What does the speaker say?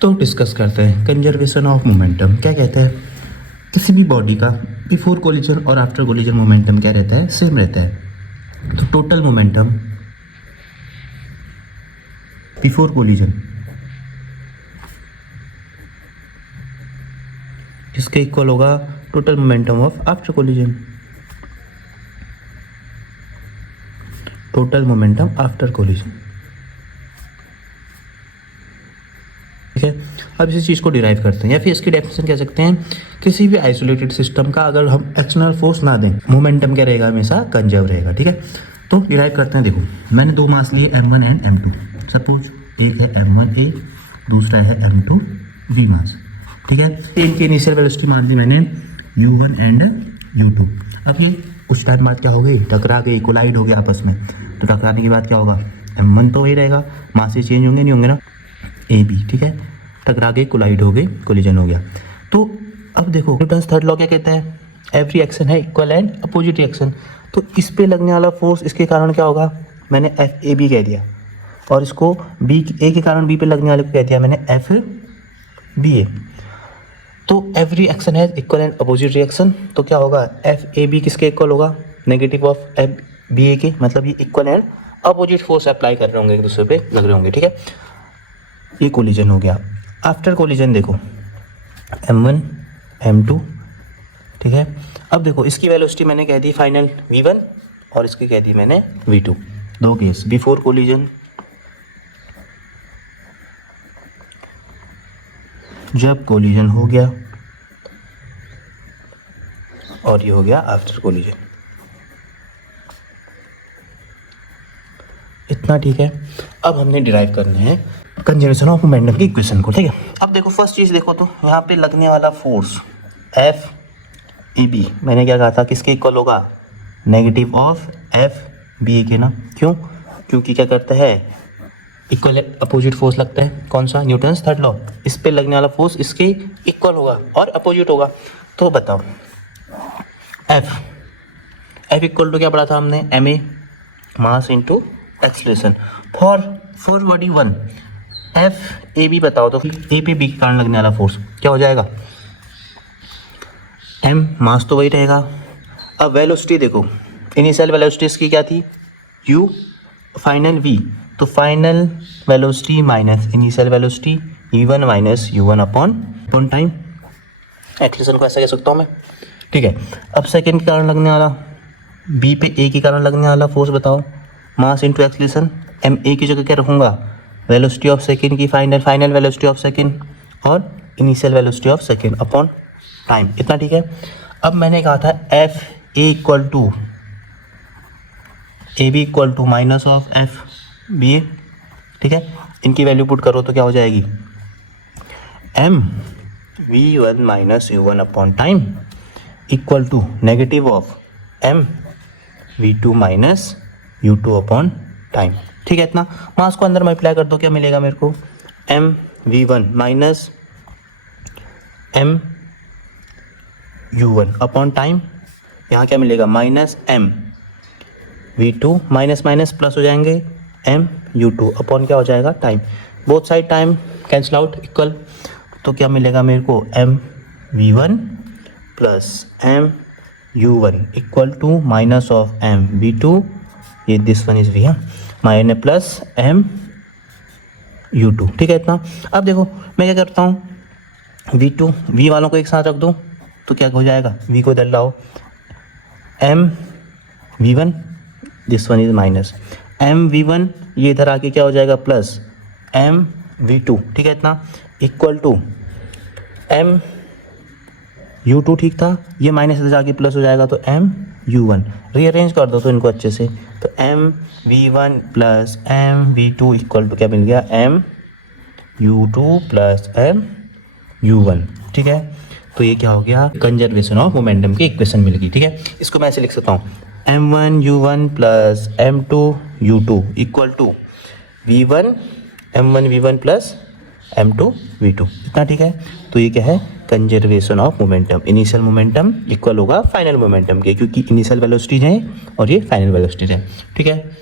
तो डिस्कस करते हैं कंजर्वेशन ऑफ मोमेंटम। क्या कहता है, किसी भी बॉडी का बिफोर कोलिजन और आफ्टर कोलिजन मोमेंटम क्या रहता है, सेम रहता है। तो टोटल मोमेंटम बिफोर कोलिजन इसके इक्वल होगा total momentum of after collision. Total momentum after collision, ठीक है। अब इसी चीज़ को डिराइव करते हैं, या फिर इसकी डेफिनेशन कह सकते हैं, किसी भी आइसोलेटेड सिस्टम का अगर हम एक्सटर्नल फोर्स ना दें, मोमेंटम क्या रहेगा, हमेशा कंजर्व रहेगा, ठीक है। तो डिराइव करते हैं। देखो मैंने दो मास लिए m1 एंड m2। सपोज एक है m1a, दूसरा है m2 b मास, ठीक है। इनकी इनिशियल वेलोसिटी मान ली मैंने u1 एंड u2। अब ये कुछ टाइम बाद क्या हो गई, टकरा गई, कोलाइड हो गया आपस में। तो टकराने के बाद क्या होगा, m1 तो वही रहेगा, मास चेंज होंगे नहीं होंगे ना, AB, ठीक है। टकरा गई, कोलाइड हो गई, कोलिजन हो गया। तो अब देखो न्यूटन्स थर्ड लॉ क्या कहता है, एवरी एक्शन है इक्वल एंड अपोजिट रिएक्शन। तो इस पे लगने वाला फोर्स इसके कारण क्या होगा, मैंने FAB कह दिया, और इसको A के कारण B पे लगने वाले को कह दिया मैंने FBA। तो एवरी एक्शन है इक्वल एंड अपोजिट रिएक्शन। तो क्या होगा, FAB किसके इक्वल होगा, नेगेटिव ऑफ FBA के, मतलब ये equal and opposite force apply कर रहे होंगे, एक दूसरे पे लग रहे होंगे, ठीक है। ये कोलिजन हो गया। आफ्टर कोलिजन देखो m1 m2, ठीक है। अब देखो इसकी वेलोसिटी मैंने कह दी फाइनल v1 और इसकी कह दी मैंने v2। दो केस, बिफोर कोलिजन जब कोलिजन हो गया, और ये हो गया आफ्टर कोलिजन। इतना ठीक है। अब हमने डिराइव करने हैं कंजर्वेशन ऑफ मोमेंटम की इक्वेशन को, ठीक है। अब देखो फर्स्ट चीज़ देखो, तो यहाँ पे लगने वाला फोर्स FAB मैंने क्या कहा था, किसके इक्वल होगा, नेगेटिव ऑफ FBA के ना। क्यों, क्योंकि क्या करता है, इक्वल अपोजिट फोर्स लगता है। कौन सा, न्यूटन्स थर्ड लॉ। इस पे लगने वाला फोर्स इसके इक्वल होगा और अपोजिट होगा। तो बताओ F इक्वल टू क्या पढ़ा था हमने, MA mass into acceleration. For body 1 FAB बताओ, तो A पे B के कारण लगने वाला फोर्स क्या हो जाएगा, M मास तो वही रहेगा। अब वेलोसिटी देखो, इनिशियल वेलोसिटी इसकी क्या थी, U, फाइनल V। तो final velocity minus initial velocity V1 minus U1 upon time. Acceleration को ऐसा कह सकता हूँ मैं, ठीक है। अब सेकेंड के कारण लगने वाला, B पे A के कारण लगने वाला फोर्स बताओ, मास इंटू एक्सलेशन। MA की जगह क्या रखूँगा, वेलोसिटी ऑफ सेकेंड की फाइनल वेलोसिटी ऑफ सेकेंड और initial velocity of second upon time. इतना ठीक है। अब मैंने कहा था FA equal to AB equal to minus of FBA, ठीक है। इनकी वैल्यू पुट करो तो क्या हो जाएगी, MV1 minus U1 upon time equal to negative of MV2 minus U2 upon time, ठीक है। इतना मास को अंदर मल्टीप्लाई कर दो, क्या मिलेगा मेरे को, MV1 minus MU1 upon time. यहाँ क्या मिलेगा, minus MV2 minus minus plus हो जाएंगे MU2 अपॉन क्या हो जाएगा, time. Both side time cancel out equal. तो क्या मिलेगा मेरे को, MV1 plus MU1 equal to minus of MV2, ये this one is V, minus plus MU2, ठीक है। इतना। अब देखो मैं क्या करता हूँ, V वालों को एक साथ रख दूँ तो क्या हो जाएगा, V को इधर लाओ, MV1, this one is minus MV1, ये इधर आके क्या हो जाएगा, प्लस MV2, ठीक है। इतना इक्वल टू MU2, ठीक था, ये माइनस इधर जाके प्लस हो जाएगा तो MU1। रीअरेंज कर दो तो इनको अच्छे से, तो MV1 plus MV2 equal to क्या मिल गया, MU2 प्लस MU1, ठीक है। तो ये क्या हो गया, कंजर्वेशन ऑफ मोमेंटम की इक्वेशन मिल गई, ठीक है। इसको मैं ऐसे लिख सकता हूँ, M1U1 plus M2U2 equal to V1 M1V1 plus M2V2, इतना ठीक है। तो ये क्या है, conservation of momentum. Initial momentum equal होगा फाइनल मोमेंटम के, क्योंकि इनिशियल वेलोसिटीज हैं और ये फाइनल वेलोसिटीज हैं, ठीक है।